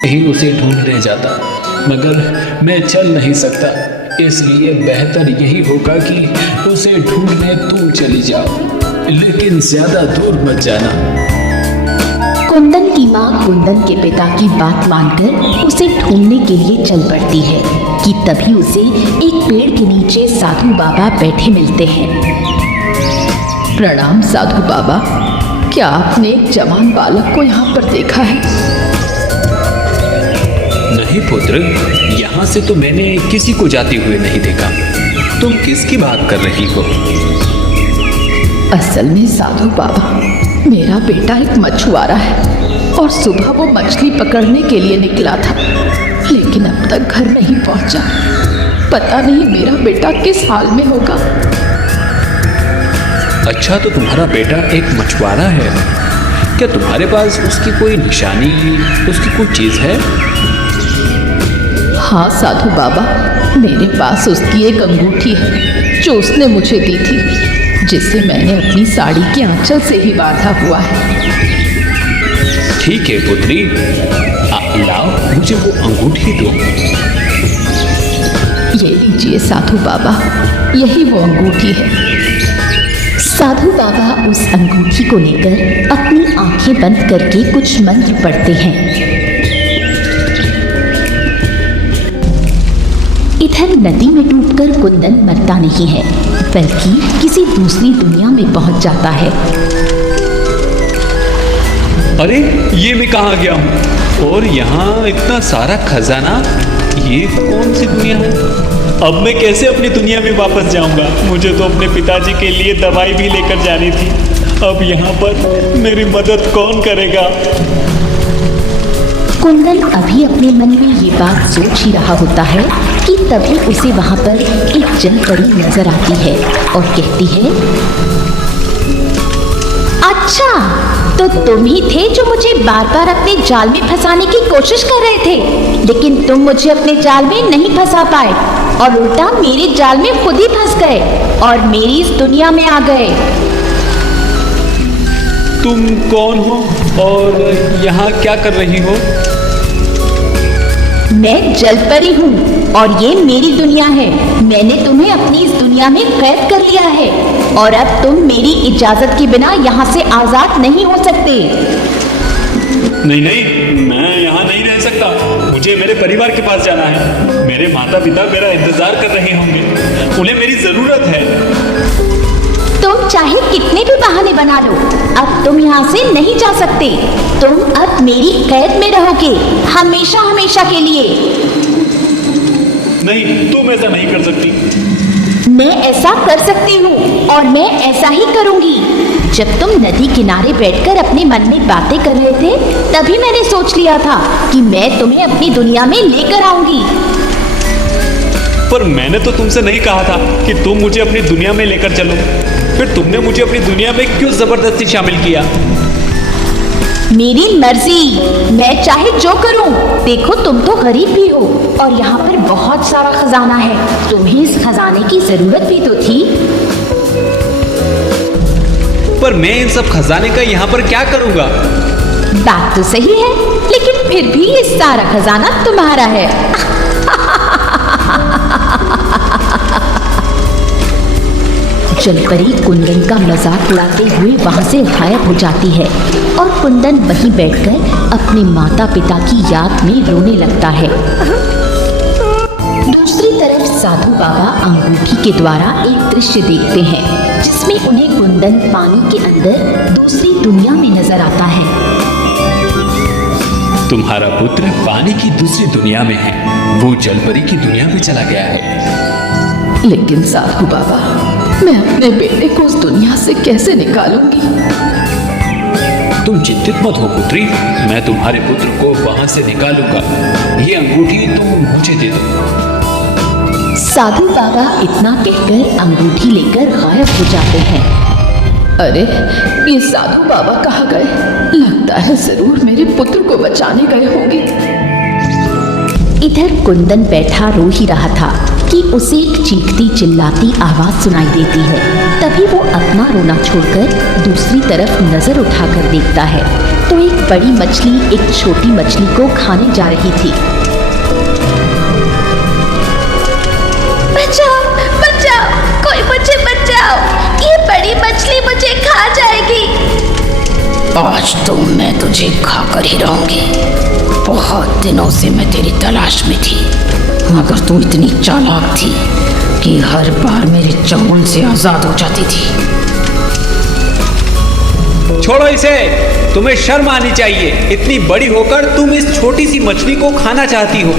ही उसे ढूंढने जाता, मगर मैं चल नहीं सकता, इसलिए बेहतर यही होगा कि उसे ढूंढने तुम चली जाओ, लेकिन ज्यादा दूर मत जाना। कुंदन की माँ कुंदन के पिता की बात मानकर उसे ढूंढने के लिए चल पड़ती है कि तभी उसे एक पेड़ के नीचे साधु बाबा बैठे मिलते हैं। प्रणाम साधु बाबा, क्या आपने एक जवान बालक को यहाँ पर देखा है? नहीं पुत्र, यहाँ से तो मैंने किसी को जाते हुए नहीं देखा। तुम किसकी बात कर रही हो? असल में साधु बाबा, मेरा बेटा एक मछुआरा है और सुबह वो मछली पकड़ने के लिए निकला था, लेकिन अब तक घर नहीं पहुंचा। पता नहीं मेरा बेटा किस हाल में होगा। अच्छा, तो तुम्हारा बेटा एक मछुआरा है? क्या तुम्हारे पास उसकी कोई निशानी, उसकी कोई चीज है? हाँ साधु बाबा, मेरे पास उसकी एक अंगूठी है जो उसने मुझे दी थी, जिसे मैंने अपनी साड़ी के आंचल से ही बांधा हुआ है। ठीक है पुत्री, लाओ मुझे वो अंगूठी दो। ये लीजिए साधु बाबा, यही वो अंगूठी है। साधु बाबा उस अंगूठी को लेकर अपनी आंखें बंद करके कुछ मंत्र पढ़ते हैं। इधर नदी में डूबकर कुंदन मरता नहीं है, बल्कि किसी दूसरी दुनिया में पहुंच जाता है। अरे ये मैं कहाँ गया हूँ? और यहाँ इतना सारा खजाना, ये कौन सी दुनिया है? अब मैं कैसे अपनी दुनिया में वापस जाऊंगा? मुझे तो अपने पिताजी के लिए दवाई भी लेकर जानी थी। अब यहाँ पर मेरी मदद कौन करेगा? कुंदन अभी अपने मन में ये बात सोच ही रहा होता है कि तभी उसे वहां पर एक जलपरी नजर आती है और कहती है, अच्छा, तो तुम ही थे जो मुझे बार बार अपने जाल में फंसाने की कोशिश कर रहे थे, लेकिन तुम मुझे अपने जाल में नहीं फंसा पाए और उल्टा मेरे जाल में खुद ही फंस गए और मेरी इस दुनिया में आ गए। तुम कौन हो और यहाँ क्या कर रही हो? मैं जलपरी हूँ और ये मेरी दुनिया है। मैंने तुम्हें अपनी इस दुनिया में कैद कर लिया है और अब तुम मेरी इजाजत के बिना यहाँ से आजाद नहीं हो सकते। नहीं नहीं, मैं यहाँ नहीं रह सकता। मुझे मेरे परिवार के पास जाना है। मेरे माता पिता मेरा इंतजार कर रहे होंगे, उन्हें मेरी जरूरत है। तुम चाहे कितने भी बहाने बना लो, अब तुम यहाँ से नहीं जा सकते। तुम अब मेरी कैद में रहोगे, हमेशा हमेशा के लिए। नहीं, तुम ऐसा नहीं कर सकती। मैं ऐसा कर सकती हूँ और मैं ऐसा ही करूँगी। जब तुम नदी किनारे बैठकर अपने मन में बातें कर रहे थे, तभी मैंने सोच लिया था कि मैं तुम्हें अपनी दुनिया में लेकर आऊंगी। पर मैंने तो तुमसे नहीं कहा था कि तुम मुझे अपनी दुनिया में लेकर चलो। फिर तुमने मुझे अपनी दुनिया में क्यों जबरदस्ती शामिल किया? मेरी मर्जी, मैं चाहे जो करूं। देखो, तुम तो गरीब भी हो और यहाँ पर बहुत सारा खजाना है। तुम्हें इस खजाने की जरूरत भी तो थी। पर मैं इन सब खजाने का यहाँ पर क्या करूँगा? बात तो सही है, लेकिन फिर भी ये सारा खजाना तुम्हारा है। जलपरी कुंदन का मजाक उड़ाते हुए वहां से गायब हो जाती है और कुंदन वहीं बैठकर अपने माता पिता की याद में रोने लगता है। दूसरी तरफ साधु बाबा अंगूठी के द्वारा एक दृश्य देखते हैं, जिसमें उन्हें कुंदन पानी के अंदर दूसरी दुनिया में नजर आता है। तुम्हारा पुत्र पानी की दूसरी दुनिया में है, वो जलपरी की दुनिया में चला गया है। लेकिन साधु बाबा, मैं अपने बेटे को उस दुनिया से कैसे निकालूंगी? तुम चिंतित मत हो पुत्री, मैं तुम्हारे पुत्र को वहां से निकालूंगा। ये अंगूठी तुम मुझे दे दो। साधु बाबा इतना कहकर अंगूठी लेकर गायब हो जाते हैं। अरे, ये साधु बाबा कहाँ गए? लगता है जरूर मेरे पुत्र को बचाने गए होंगे। इधर कुंदन बैठा रो ही रहा था कि उसे एक चीखती चिल्लाती आवाज सुनाई देती है। तभी वो अपना रोना छोड़कर दूसरी तरफ नजर उठाकर देखता है तो एक बड़ी मछली एक छोटी मछली को खाने जा रही थी। बचाओ बचाओ, कोई मुझे बचाओ, ये बड़ी मछली मुझे खा जाएगी। आज तो मैं तुझे खाकर ही रहूंगी। बहुत दिनों से मैं तेरी तलाश में थी, मगर तू इतनी चालाक थी कि हर बार मेरे चंगुल से आजाद हो जाती थी। छोड़ो इसे, तुम्हें शर्म आनी चाहिए। इतनी बड़ी होकर तुम इस छोटी सी मछली को खाना चाहती हो।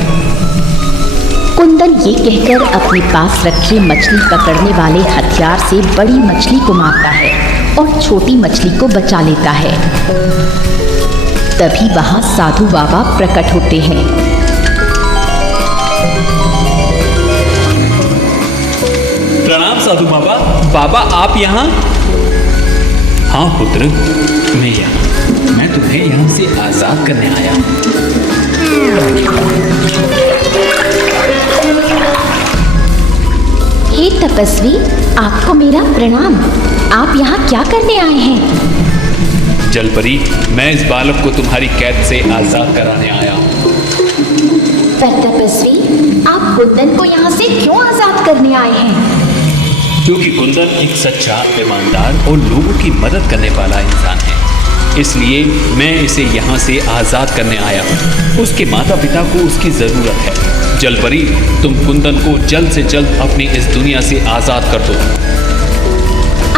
कुंदन ये कहकर अपने पास रखे मछली पकड़ने वाले हथियार से बड़ी मछली को मारता है और छोटी मछली को बचा लेता है। तभी वहां साधु बाबा प्रकट होते हैं। प्रणाम साधु बाबा। बाबा आप यहाँ? हाँ पुत्र, मैं तुम्हें यहाँ से आजाद करने आया हूँ। हे तपस्वी, आपको मेरा प्रणाम। आप यहाँ क्या करने आए हैं? जलपरी, मैं इस बालक को तुम्हारी कैद से आजाद कराने आया हूँ। पर तपस्वी, आप कुंदन को यहाँ से क्यों आजाद करने आए हैं? क्योंकि कुंदन एक सच्चा, ईमानदार और लोगों की मदद करने वाला इंसान है, इसलिए मैं इसे यहाँ से आजाद करने आया हूँ। उसके माता पिता को उसकी जरूरत है। जलपरी, तुम कुंदन को जल्द से जल्द अपनी इस दुनिया से आजाद कर दो।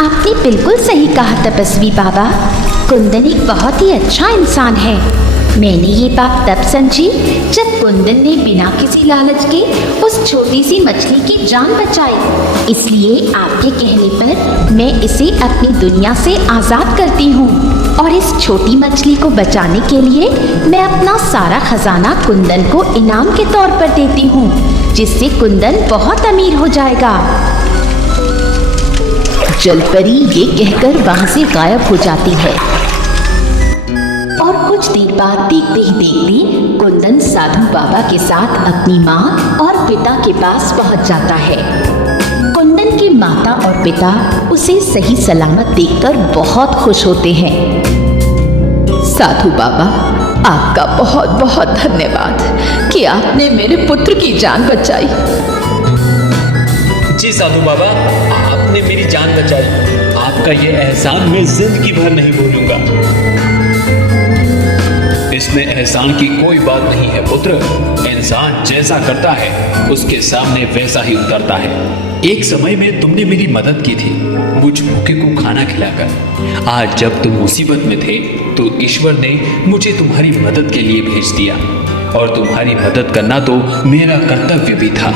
आपने बिल्कुल सही कहा तपस्वी बाबा। कुंदन एक बहुत ही अच्छा इंसान है। मैंने ये बात तब समझी जब कुंदन ने बिना किसी लालच के उस छोटी सी मछली की जान बचाई। इसलिए आपके कहने पर मैं इसे अपनी दुनिया से आजाद करती हूँ और इस छोटी मछली को बचाने के लिए मैं अपना सारा खजाना कुंदन को इनाम के तौर पर देती हूँ, जिससे कुंदन बहुत अमीर हो जाएगा। जलपरी ये कहकर वहां से गायब हो जाती है और कुछ देर बाद देखते ही देखते कुंदन साधु बाबा के साथ अपनी माँ और पिता के पास पहुंच जाता है। कुंदन के माता और पिता उसे सही सलामत देखकर बहुत खुश होते हैं। साधु बाबा, आपका बहुत बहुत धन्यवाद कि आपने मेरे पुत्र की जान बचाई। जी साधु बाबा, आपने मेरी जान बचाई। आपका ये एहसान मैं जिंदगी भर नहीं भूलूंगा। इसमें एहसान की कोई बात नहीं है पुत्र। इंसान जैसा करता है उसके सामने वैसा ही उतरता है। एक समय में तुमने मेरी मदद की थी, मुझ भूखे को खाना खिलाकर। आज जब तुम मुसीबत में थे तो ईश्वर ने मुझे तुम्हारी मदद के लिए भेज दिया, और तुम्हारी मदद करना तो मेरा कर्तव्य भी था।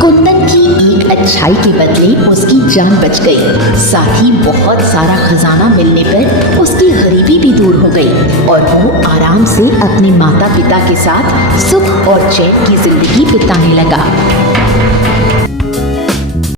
कुंदन की एक अच्छाई के बदले उसकी जान बच गई। साथ ही बहुत सारा खजाना मिलने पर उसकी गरीबी भी दूर हो गई और वो आराम से अपने माता पिता के साथ सुख और चैन की जिंदगी बिताने लगा।